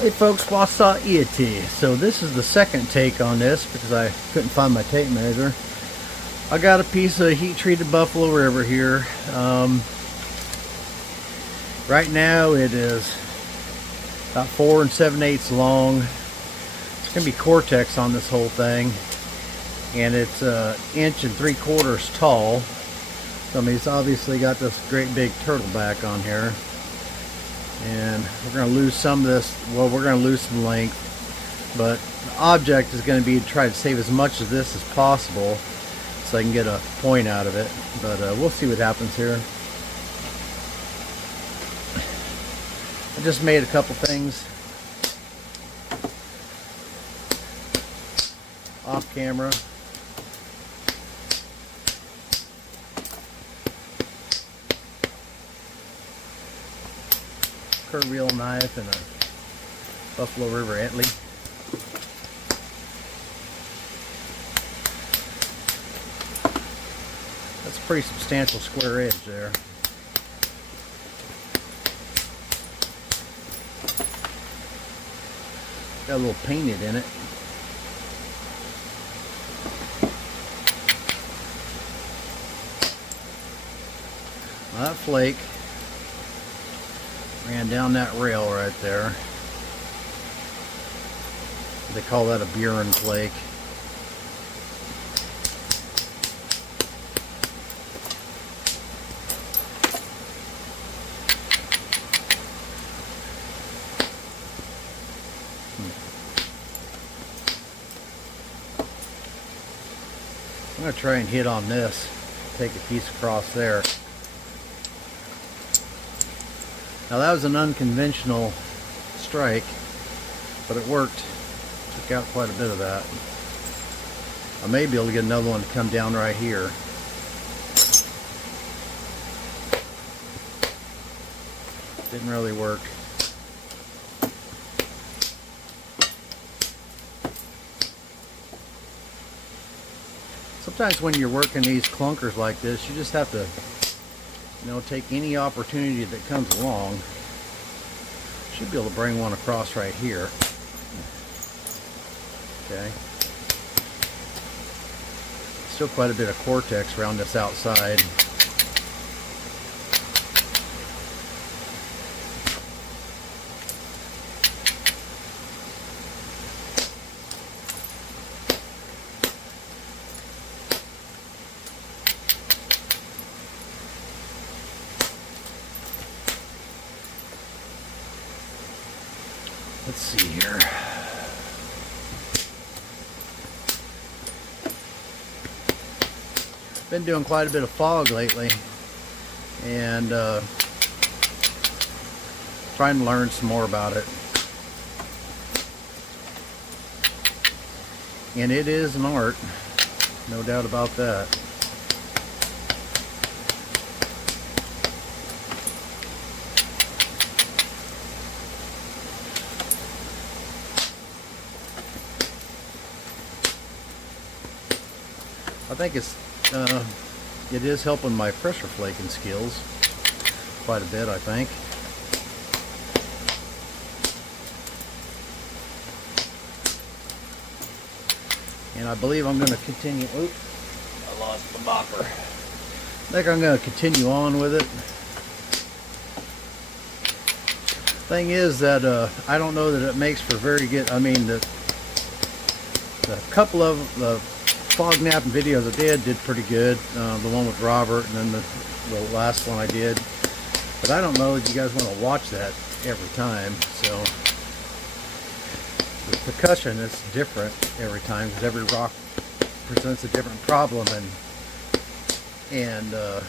Hey folks, what's up? So this is the second take on this because I couldn't find my tape measure. I got a piece of heat treated Buffalo River here. Right now it is about 4 7/8 long. It's going to be Cortex on this whole thing, and it's 1 3/4 inches tall. So I mean, it's obviously got this great big turtleback on here. And we're going to lose some of this. Well, we're going to lose some length, but the object is going to be to try to save as much of this as possible so I can get a point out of it. But we'll see what happens here. I just made a couple things off camera. Curved reel knife and a Buffalo River Etley. That's a pretty substantial square edge there. Got a little painted in it. Well, that flake ran down that rail right there. They call that a Buren flake. I'm going to try and hit on this. Take a piece across there. Now that was an unconventional strike, but it worked. Took out quite a bit of that. I may be able to get another one to come down right here. Didn't really work. Sometimes when you're working these clunkers like this, you just have to, you know, take any opportunity that comes along. Should be able to bring one across right here. Okay. Still quite a bit of Cortex around this outside. Let's see here. Been doing quite a bit of fog lately, and trying to learn some more about it. And it is an art, no doubt about that. I think it is helping my pressure flaking skills quite a bit, I think. And I believe I'm going to continue. Oops, I lost the bopper. I think I'm going to continue on with it. Thing is that I don't know that it makes for very good. I mean, the couple of the fog napping videos I did pretty good. The one with Robert, and then the last one I did. But I don't know that you guys want to watch that every time. So the percussion is different every time because every rock presents a different problem, and the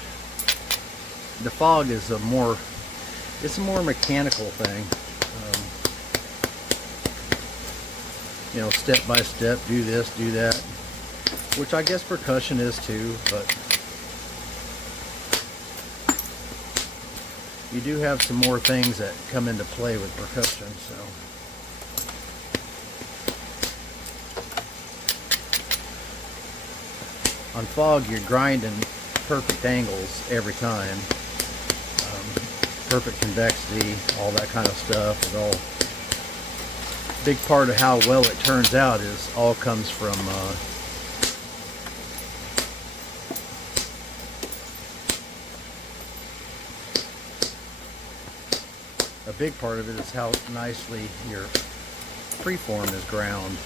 fog is a more mechanical thing. You know, step by step, do this, do that. Which I guess percussion is too, but you do have some more things that come into play with percussion. So on fog, you're grinding perfect angles every time, perfect convexity, all that kind of stuff. It all big part of how well it turns out is all comes from a big part of it is how nicely your preform is ground.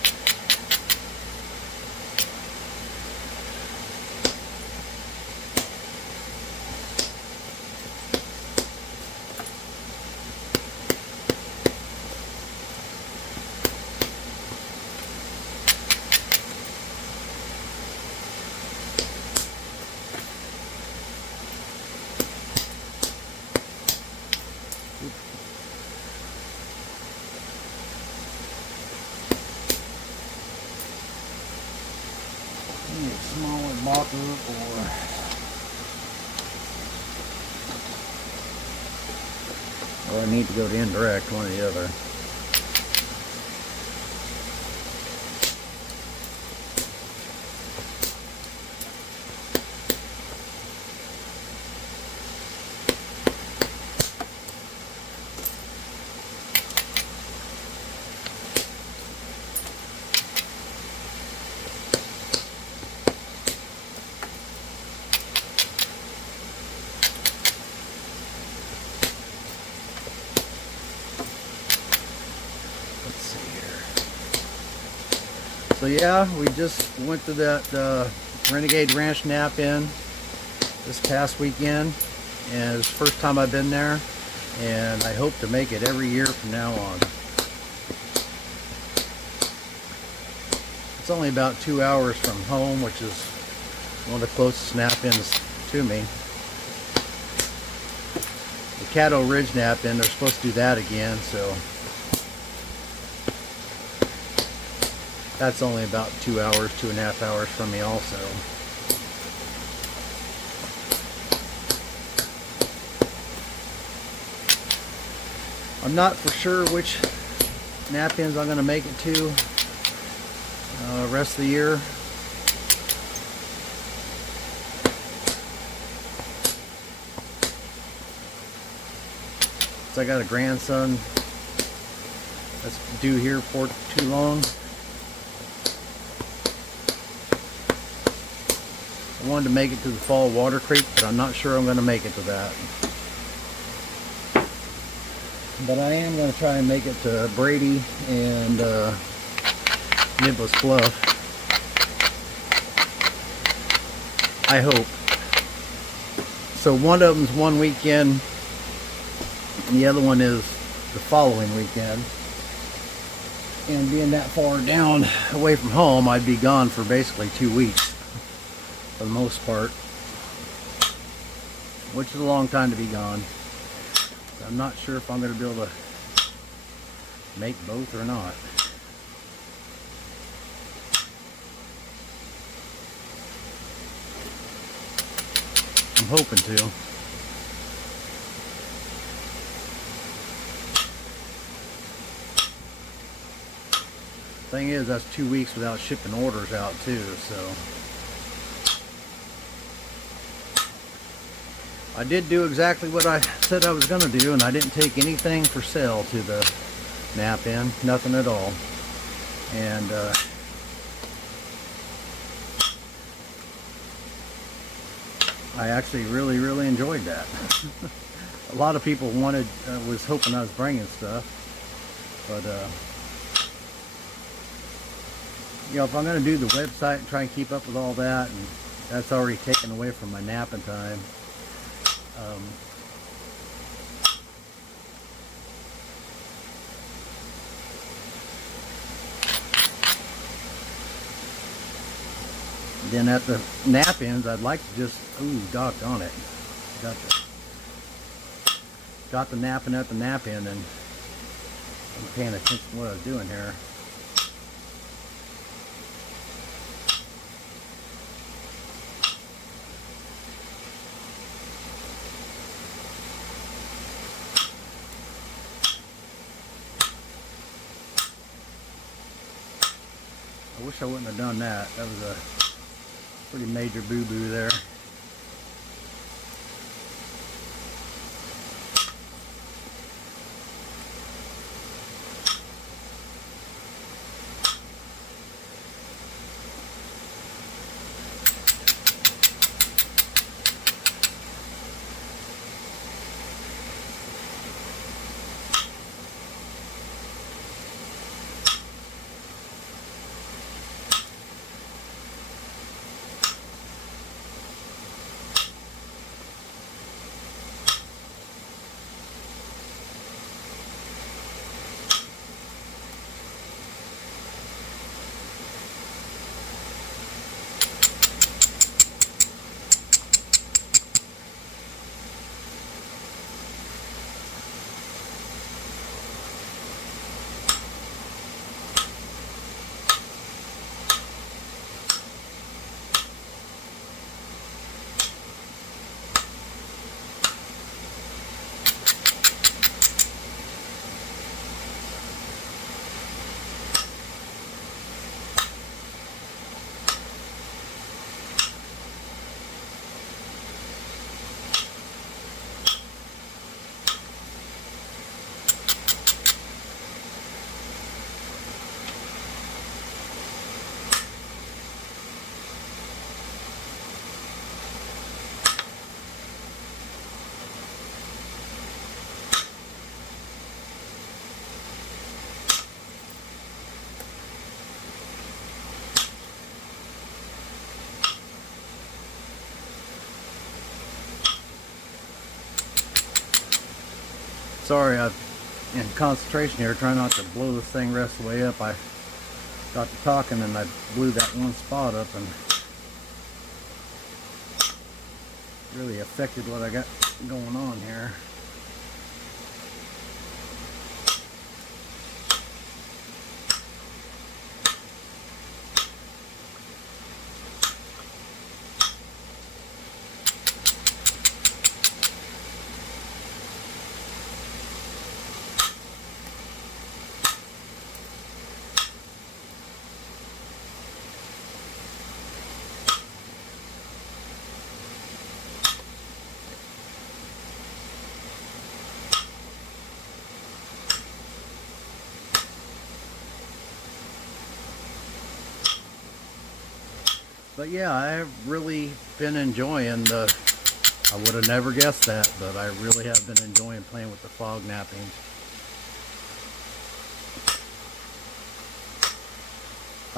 Smaller blocker or I need to go to indirect, one or the other. So yeah, we just went to that Renegade Ranch Knap-in this past weekend, and it's the first time I've been there, and I hope to make it every year from now on. It's only about 2 hours from home, which is one of the closest Knap-ins to me. The Caddo Ridge Knap-in, they're supposed to do that again, so that's only about 2 hours, 2.5 hours from me also. I'm not for sure which Knap-ins I'm going to make it to rest of the year. So I got a grandson that's due here for too long. I wanted to make it to the fall water creek, but I'm not sure I'm going to make it to that. But I am going to try and make it to Brady and Nibless Bluff. I hope. So one of them's one weekend, and the other one is the following weekend. And being that far down away from home, I'd be gone for basically 2 weeks. For the most part, which is a long time to be gone. So I'm not sure if I'm going to be able to make both or not. I'm hoping to. Thing is, that's 2 weeks without shipping orders out too, so I did do exactly what I said I was going to do, and I didn't take anything for sale to the Knap-in, nothing at all. And I actually really enjoyed that. A lot of people was hoping I was bringing stuff, but you know, if I'm going to do the website and try and keep up with all that, and that's already taken away from my napping time. Then at the Knap-ins, I'd like to just, ooh, doggone it, got the napping at the Knap-in, and I'm paying attention to what I was doing here. I wish I wouldn't have done that. That was a pretty major boo-boo there. Sorry, I'm in concentration here, trying not to blow this thing the rest of the way up. I got to talking and I blew that one spot up and really affected what I got going on here. But yeah, I've really been enjoying the, I would have never guessed that, but I really have been enjoying playing with the fog napping.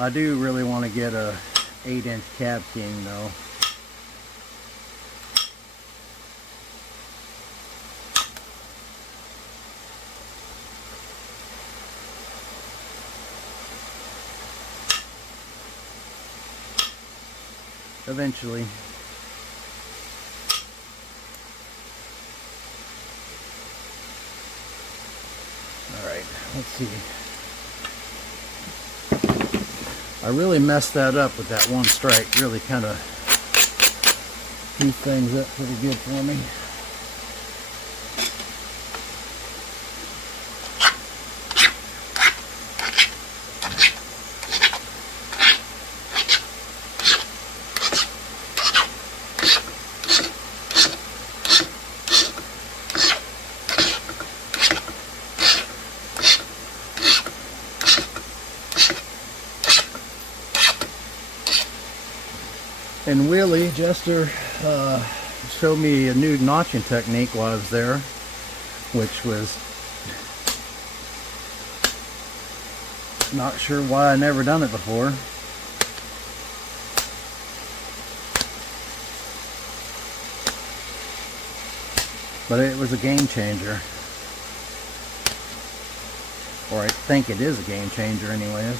I do really want to get a 8-inch cab king though. Eventually. Alright, let's see. I really messed that up with that one strike. Really kind of heat things up pretty good for me. And Willie Jester showed me a new notching technique while I was there, which was not sure why I never done it before. But it was a game changer. Or I think it is a game changer anyways.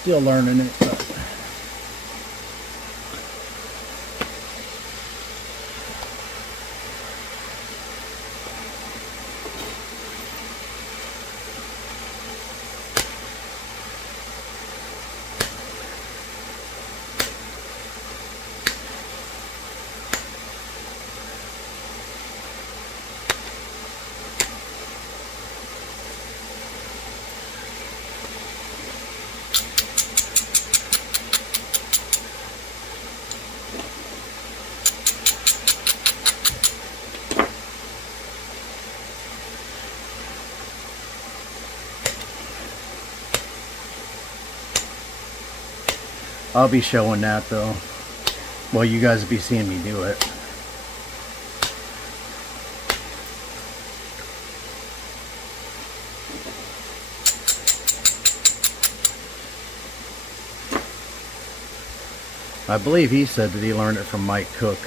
Still learning it, but I'll be showing that though. Well, you guys will be seeing me do it. I believe he said that he learned it from Mike Cook.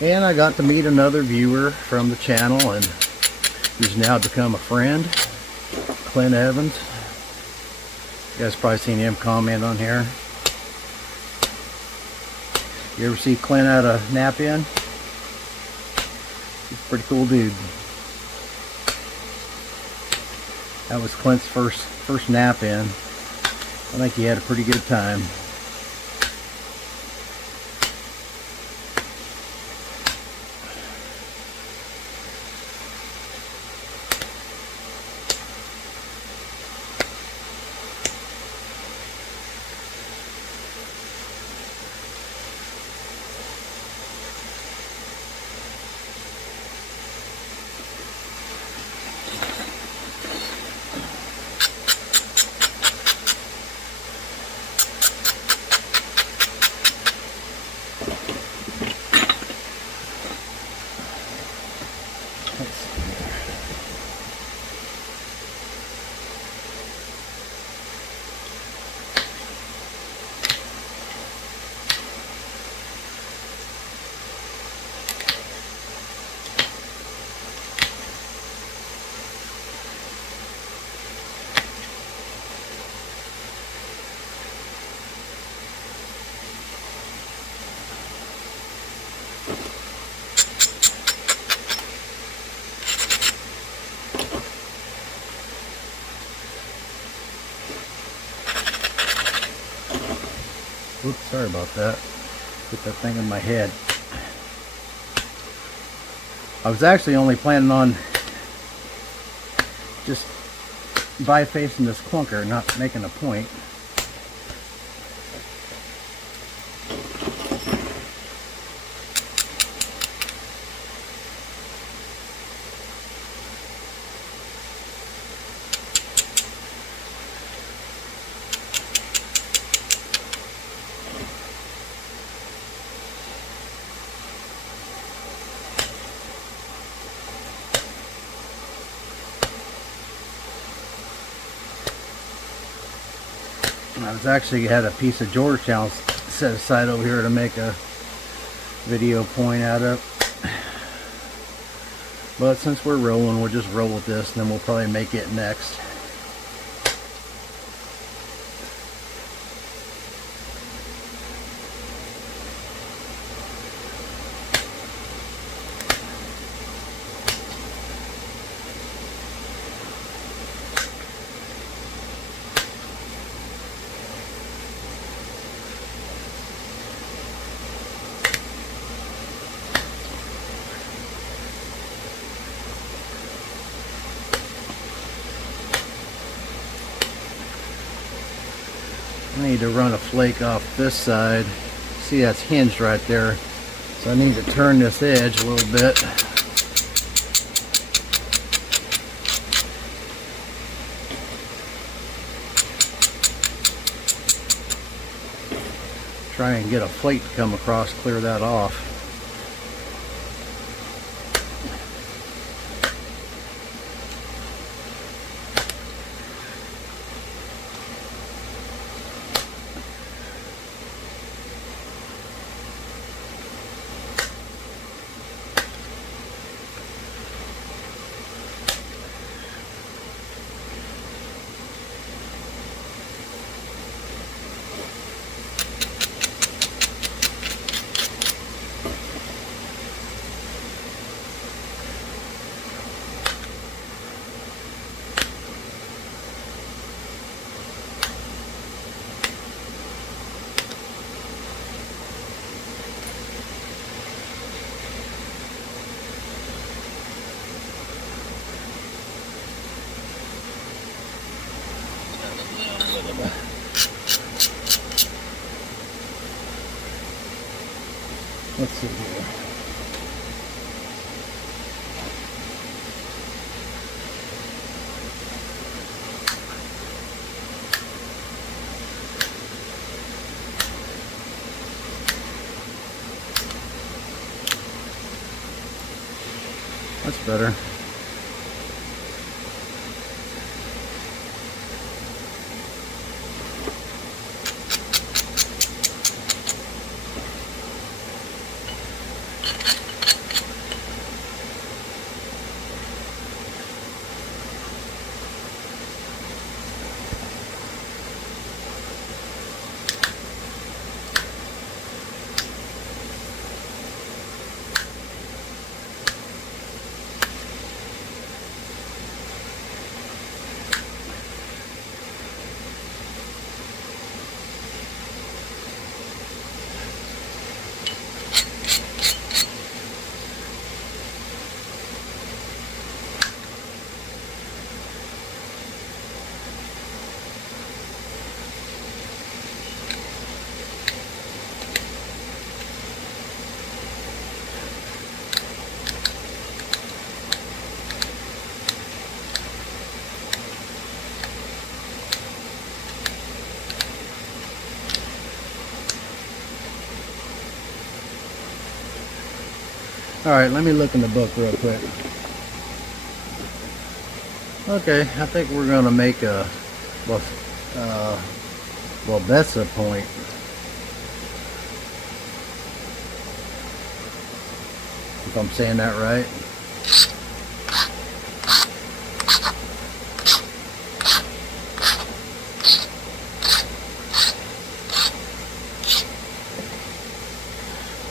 And I got to meet another viewer from the channel, and who's now become a friend, Clint Evans. You guys probably seen him comment on here. You ever see Clint at a nap in? He's a pretty cool dude. That was Clint's first nap in. I think he had a pretty good time. Sorry about that. Put that thing in my head. I was actually only planning on just bifacing this clunker, not making a point. I was actually had a piece of Georgetown set aside over here to make a video point out of. But since we're rolling, we'll just roll with this, and then we'll probably make it next. I need to run a flake off this side. See, that's hinged right there. So I need to turn this edge a little bit. Try and get a flake to come across, clear that off. Let's see here. That's better. Alright, let me look in the book real quick. Okay, I think we're going to make a Waubesa point. If I'm saying that right.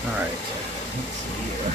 Alright, let's see here.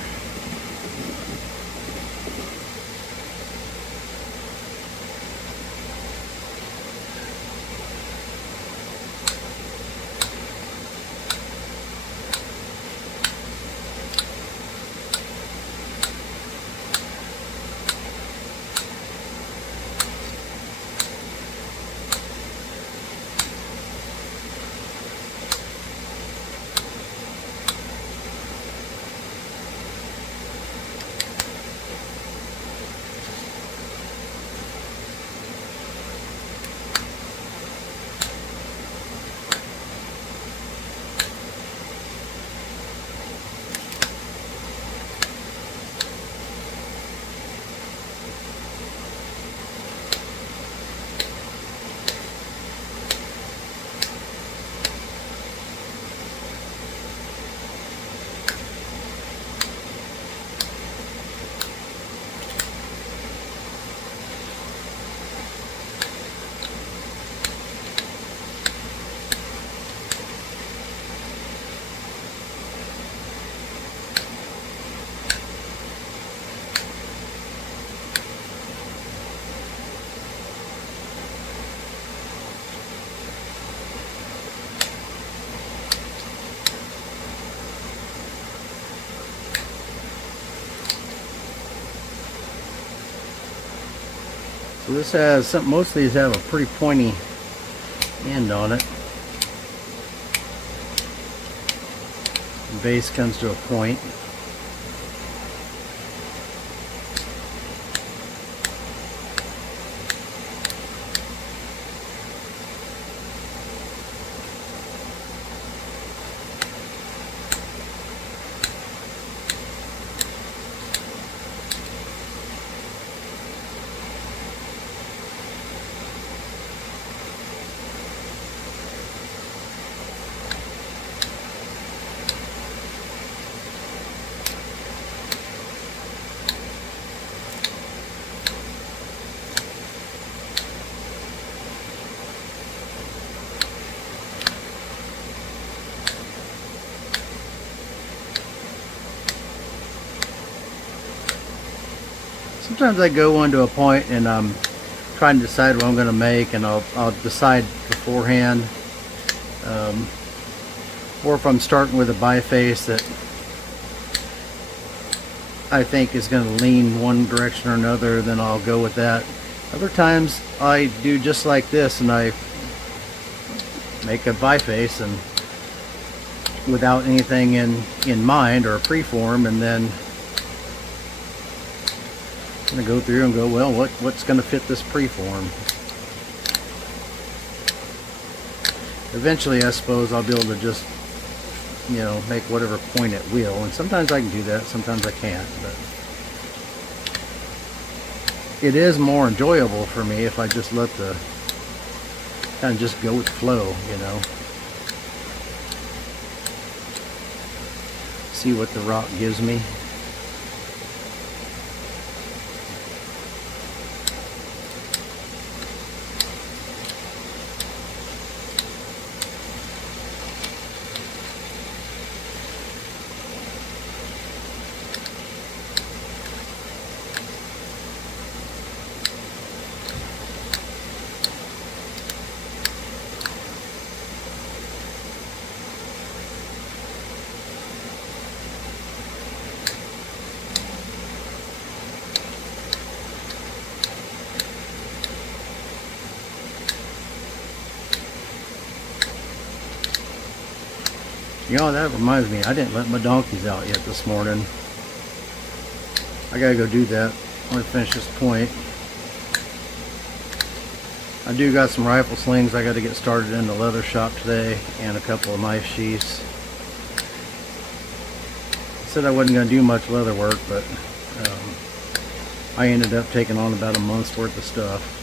So this has some, most of these have a pretty pointy end on it. The base comes to a point. Sometimes I go on to a point and I'm trying to decide what I'm going to make, and I'll decide beforehand. Or if I'm starting with a biface that I think is going to lean one direction or another, then I'll go with that. Other times I do just like this, and I make a biface and without anything in mind or a preform, and then I'm going to go through and go, well, what's going to fit this preform? Eventually, I suppose I'll be able to just, you know, make whatever point it will, and sometimes I can do that, sometimes I can't, but it is more enjoyable for me if I just let the kind of just go with the flow, you know. See what the rock gives me. You know, that reminds me, I didn't let my donkeys out yet this morning. I gotta go do that when I finish this point. I do got some rifle slings I gotta get started in the leather shop today, and a couple of knife sheaths. I said I wasn't gonna do much leather work, but I ended up taking on about a month's worth of stuff.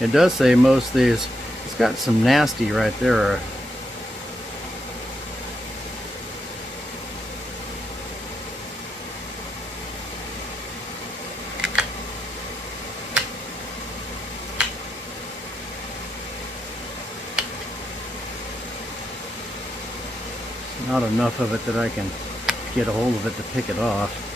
It does say most of these, it's got some nasty right there. Not enough of it that I can get a hold of it to pick it off.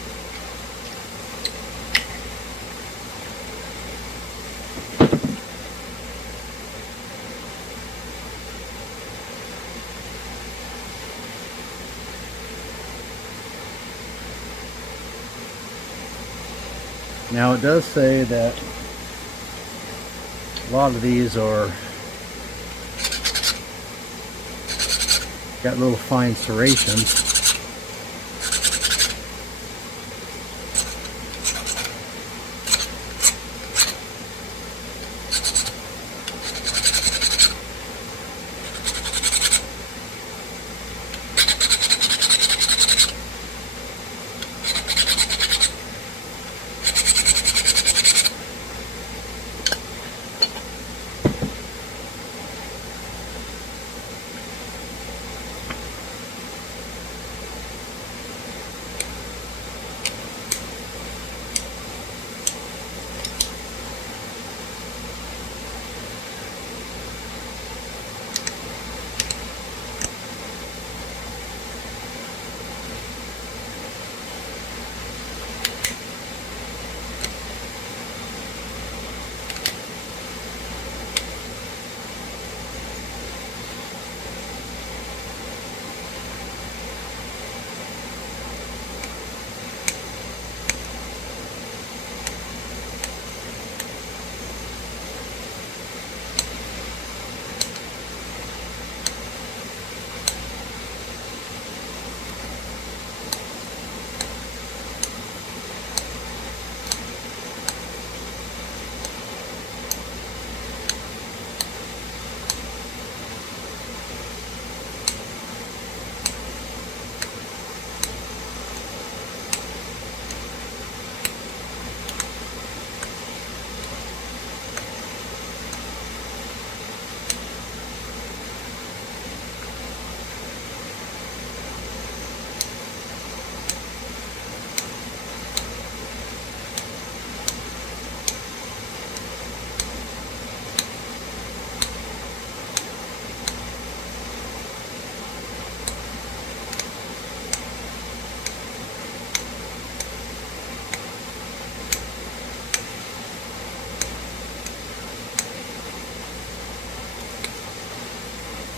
Now it does say that a lot of these are got little fine serrations.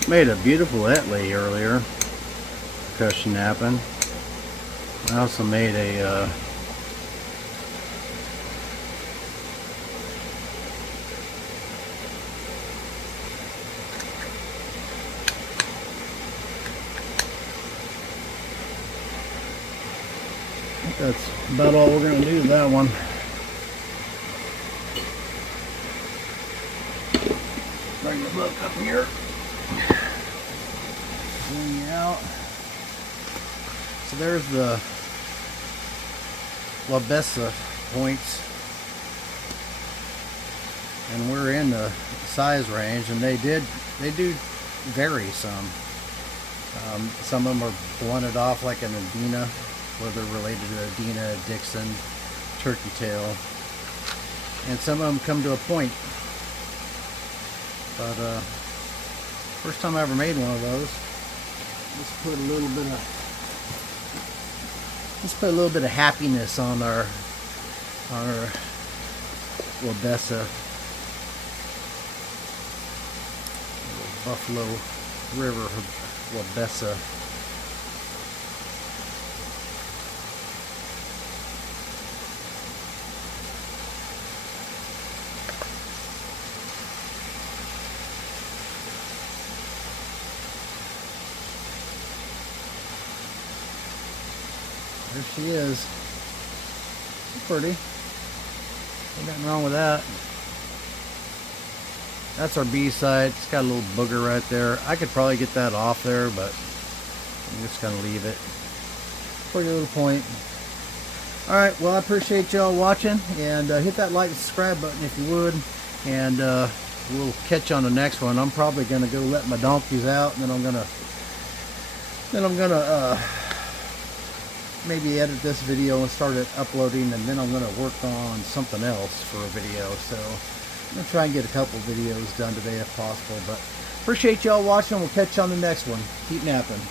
Made a beautiful Etley earlier, percussion napping. I also made a that's about all we're going to do to that one. Bring the book up here. Zoom out. So there's the Waubesa points, and we're in the size range, and they do vary some. Some of them are blunted off like an Adena, where they're related to Adena, Dixon, Turkey Tail, and some of them come to a point. But first time I ever made one of those. Let's put a little bit of happiness on our Waubesa, Buffalo River Waubesa. There she is. She's pretty. Ain't nothing wrong with that. That's our B side. It's got a little booger right there. I could probably get that off there, but I'm just gonna leave it. Pretty little point. Alright, well, I appreciate y'all watching, and hit that like and subscribe button if you would, and we'll catch you on the next one. I'm probably gonna go let my donkeys out, and then I'm gonna maybe edit this video and start it uploading, and then I'm going to work on something else for a video. So I'm going to try and get a couple videos done today if possible. But appreciate y'all watching. We'll catch you on the next one. Keep napping.